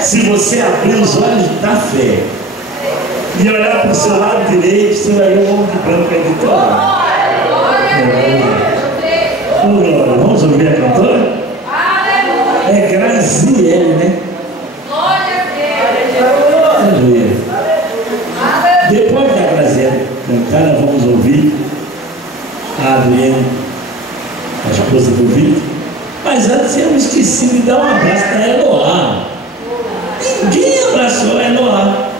Se você abrir os olhos da fé e olhar para o seu lado direito, você vai ver um homem de branco aí de todo. Vamos ouvir a cantora? É Graziele, né? Aleluia. Depois da Graziele cantar, nós vamos ouvir a Adriane, a esposa do Vitor. Mas antes eu esqueci de dar um abraço para a Eloá. Ninguém abraçou a Eloá.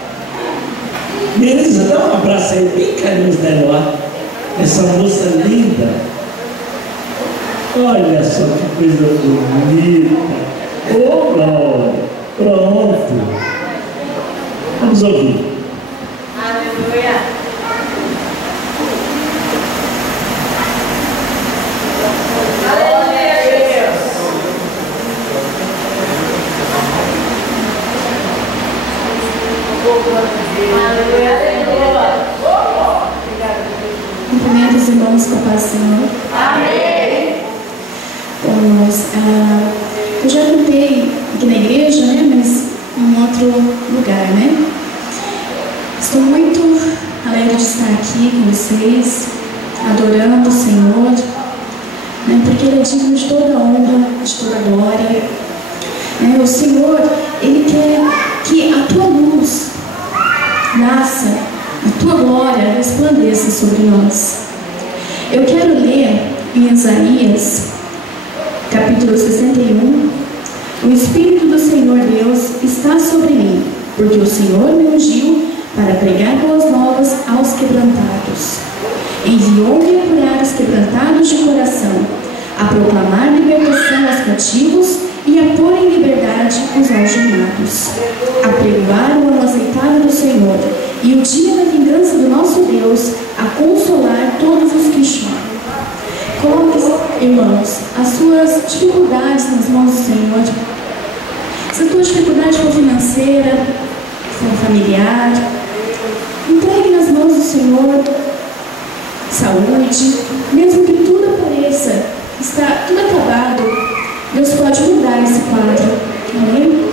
Beleza, dá um abraço aí bem carinhoso da Eloá. Essa moça linda. Olha só que coisa bonita. Oh, glória. Pronto. Vamos ouvir. Aleluia. Aleluia, Deus. Aleluia, aleluia. Cumprimento os irmãos com a paz do Senhor. Amém. Irmãos, eu já cantei aqui na igreja, né? Mas em outro lugar, né? Estou muito alegre de estar aqui com vocês, adorando o Senhor, né? Porque Ele é digno de toda honra, de toda glória. Né? O Senhor, Ele quer que a tua luz nasça, a tua glória resplandeça sobre nós. Eu quero ler em Isaías, capítulo 61, o Espírito do Senhor Deus está sobre mim, porque o Senhor me ungiu para pregar boas novas aos quebrantados. Enviou-me a curar os quebrantados de coração, a proclamar libertação aos cativos e a pôr em liberdade os algemados, a pregoar o ano aceitável do Senhor e o dia da vingança do nosso Deus, a consolar todos os que choram. Coloque, irmãos, as suas dificuldades nas mãos do Senhor. Se a tua dificuldade for financeira, for familiar, entregue nas mãos do Senhor. Saúde, mesmo que tudo pareça estar tudo acabado, Deus pode mudar esse quadro. Amém?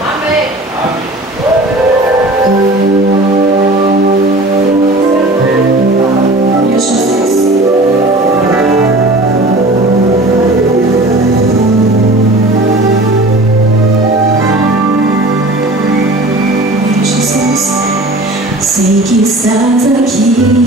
Amém. Sei que estás aqui.